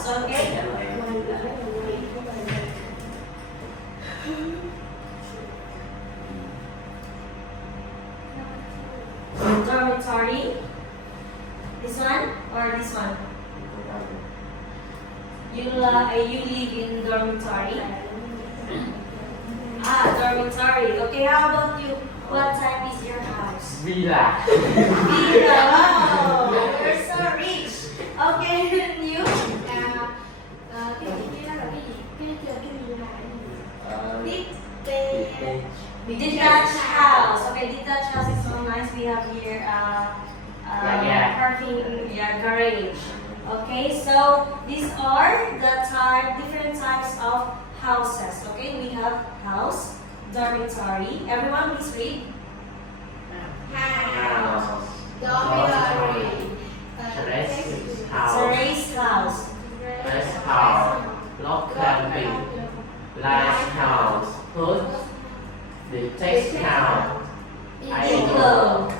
house, okay? Dormitory. This one or this one? You live in dormitory. Dormitory. Okay, how about you? What type is your house? Villa. Villa. Wow, you're so rich. Okay, and you? Detached house. Okay, detached house is so nice. We have here parking, garage. Okay, so these are the different types of houses. Okay, we have house, dormitory. Everyone, please read. House. Dormitory. Terrace house. Rest house. Log cabin. Lighthouse. Hood. Detached house. Igloo.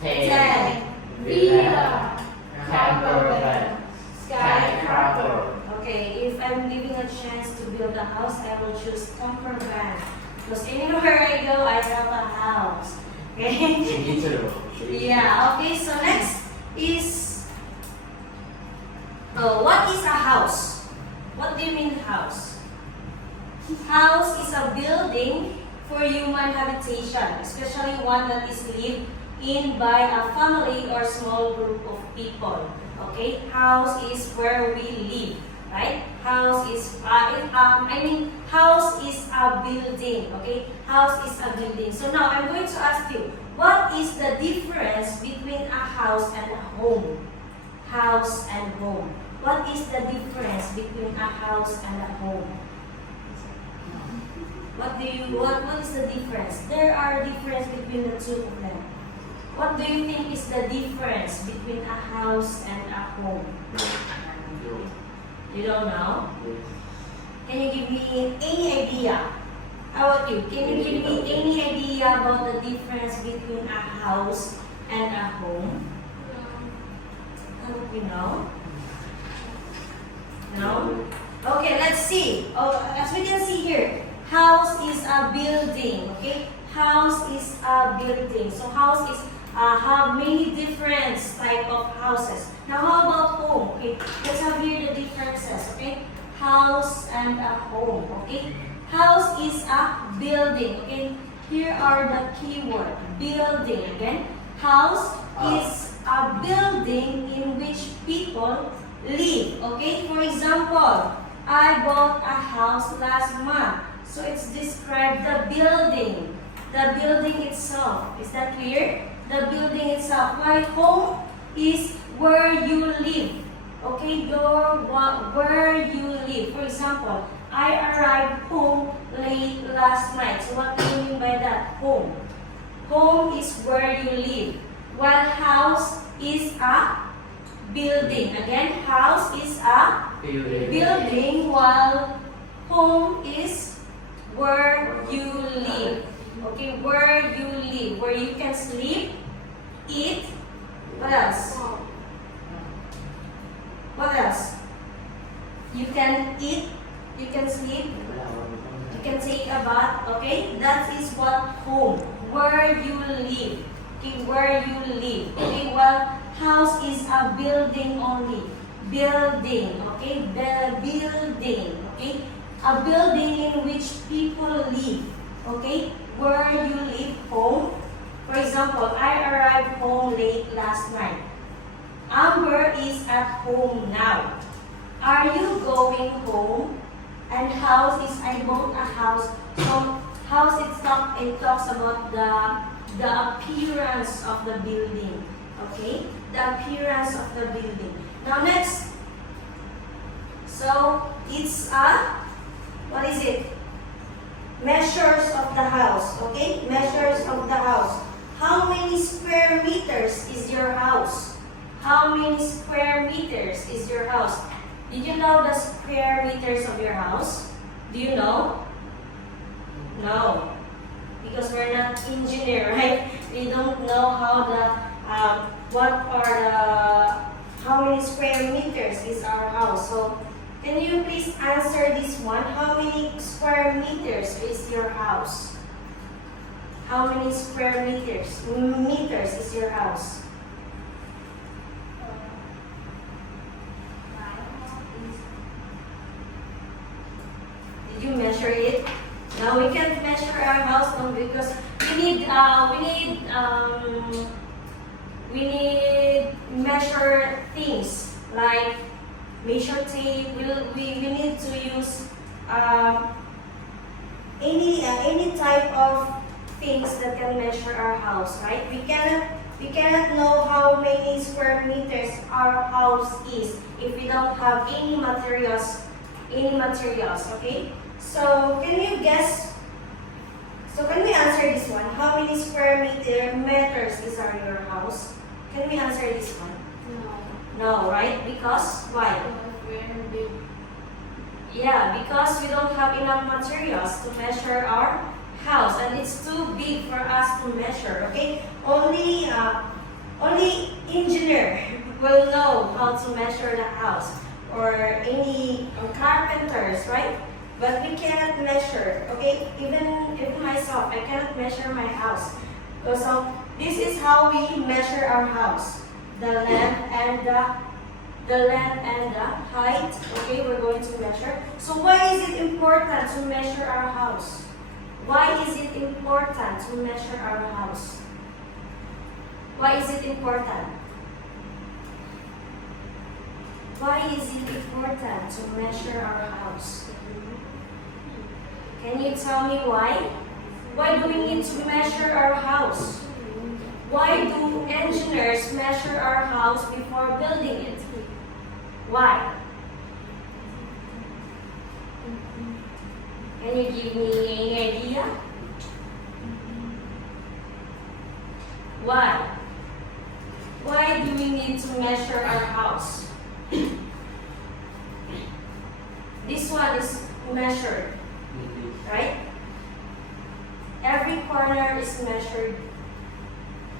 Tent. Villa. Camper van. Skyscraper. Okay, if I'm given a chance to build a house, I will choose camper van. Because anywhere I go, I have a house. Okay? Me too. Yeah, okay, so next is what is a house? What do you mean house? House is a building for human habitation, especially one that is lived in by a family or small group of people. Okay, house is where we live, right? House is house is a building. Okay, house is a building. So now I'm going to ask you, what is the difference between a house and a home? House and home. What is the difference between a house and a home? What is the difference? There are difference between the two of them. What do you think is the difference between a house and a home? You don't know? Can you give me any idea? How about you? Can you give me any idea about the difference between a house and a home? You know? No? Okay, let's see. Oh, as we can see here, house is a building. Okay? House is a building. So house is have many different type of houses. Now how about home? Okay, let's have here the differences. Okay, house and a home. Okay, house is a building. Okay, here are the keyword building. Again, house is a building in which people live. Okay, for example, I bought a house last month, so it's described the building itself. Is that clear? The building itself. While home is where you live. Okay, where you live. For example, I arrived home late last night. So what do you mean by that? Home. Home is where you live. While house is a building. Again, house is a building while home is where you live. Okay, where you live, where you can sleep, eat. What else? What else? You can eat, you can sleep, you can take a bath. Okay, that is what home, where you live. Okay, where you live. Okay, well, house is a building only. Building. Okay, the building. Okay, a building in which people live. Okay, where you live, home. For example, I arrived home late last night. Amber is at home now. Are you going home? And house is, I bought a house. So house it talks about the appearance of the building. Okay, the appearance of the building. Now next. So it's a, what is it? Measures of the house, okay? Measures of the house. How many square meters is your house? How many square meters is your house? Did you know the square meters of your house? Do you know? No. Because we're not engineer, right? We don't know how many square meters is our house. So Can you please answer this one? How many square meters is your house? How many square meters is your house? Did you measure it? No, we can't measure our house now because we need measure things like measure tape. We need to use any type of things that can measure our house, right? We cannot know how many square meters our house is if we don't have any materials. Okay? So can you guess? So can we answer this one? How many square meters is your house? Can we answer this one? No, right? Because why? Very big. Yeah, because we don't have enough materials to measure our house, and it's too big for us to measure. Okay, only engineer will know how to measure the house, or any carpenters, right? But we cannot measure. Okay, even myself, I cannot measure my house. So this is how we measure our house: the length and the height. Okay, we're going to measure. So why is it important to measure our house? Why is it important to measure our house? Why is it important? Why is it important to measure our house? Can you tell me why? Why do we need to measure our house? Why do engineers measure our house before building it? Why? Can you give me any idea? Why? Why do we need to measure our house? This one is measured, right? Every corner is measured.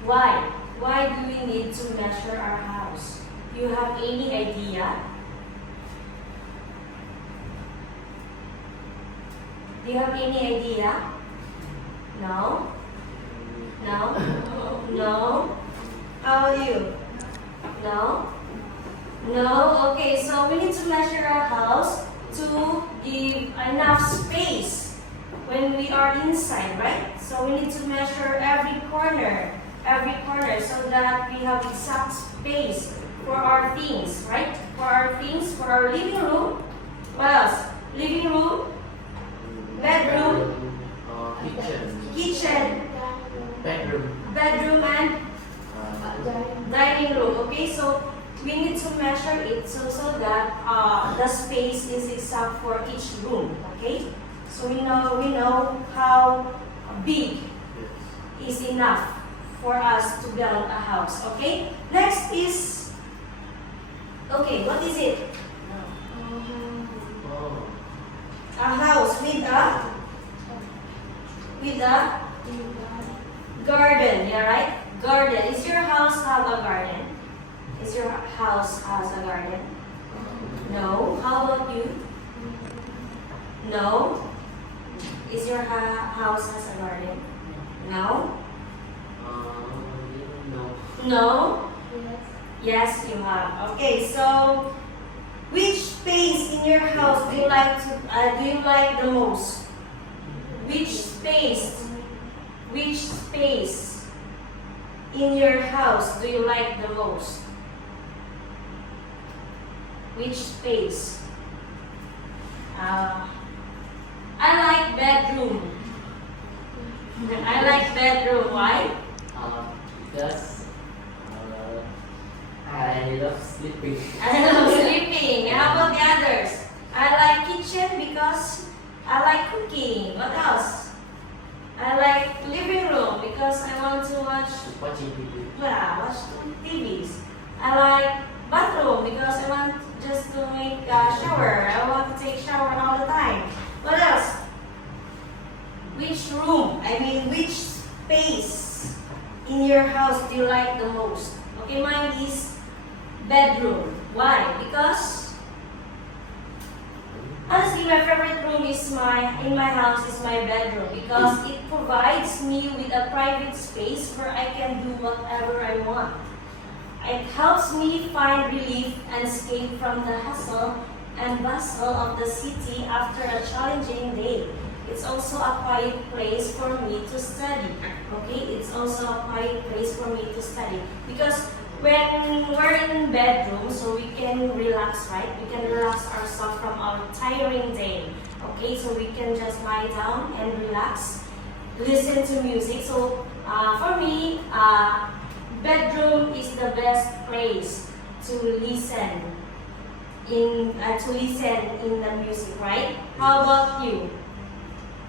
Why? Why do we need to measure our house? Do you have any idea? Do you have any idea? No? No? No? How about you? No? No? Okay, so we need to measure our house to give enough space when we are inside, right? So we need to measure every corner so that we have exact space for our things, right? For our things, for our living room. What else? Living room, bedroom, kitchen, bedroom and dining room. Okay, so we need to measure it so that the space is exact for each room. Okay, so we know how big is enough for us to build a house. Okay, next is, okay, what is it? A house with a garden. Yeah, right? Garden. Is your house have a garden? Is your house has a garden? No. How about you? No. Is your house has a garden? No. No? Yes, you have. Okay, so which space in your house do you like the most? Which space in your house do you like the most? Which space? I like bedroom. I like bedroom. Why? Because I love sleeping. I love sleeping. How about the others? I like kitchen because I like cooking. What else? I like living room because I want to Watching TV. watch TVs. I like bathroom because I want just to make a shower. I want to take shower all the time. What else? Which room? Which space in your house do you like the most? Okay, mine is bedroom. Why? Because in my house is my bedroom because it provides me with a private space where I can do whatever I want. It helps me find relief and escape from the hustle and bustle of the city after a challenging day. It's also a quiet place for me to study. Okay, it's also a quiet place for me to study because when we're in bedroom, so we can relax, right? We can relax ourselves from our tiring day. Okay, so we can just lie down and relax, listen to music. So for me, bedroom is the best place to listen in the music, right? How about you?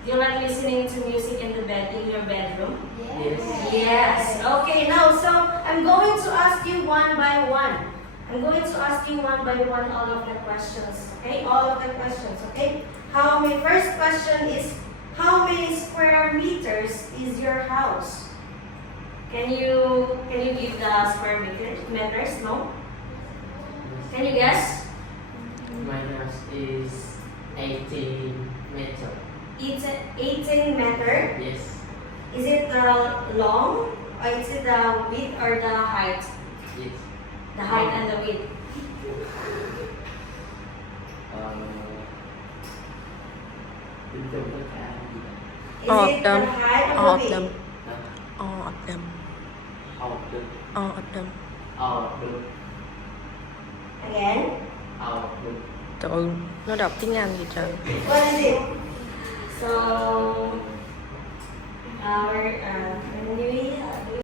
Do you like listening to music in your bedroom? Yes. Yes. Okay, now so I'm going to ask you one by one. I'm going to ask you one by one all of the questions. Okay? All of the questions, okay? My first question is how many square meters is your house? Can you give the square meters? No? Can you guess? My house is 18 meter. It's 18 meter. Yes. Is it the long or is it the width or the height? Yes. The height and the width. Bình thường tất cả Is All of it them. the height or All the of them. width? All of them. được All of them. được Again. được Trời ơi, nó đọc tiếng Anh gì trời. What is it? So, when we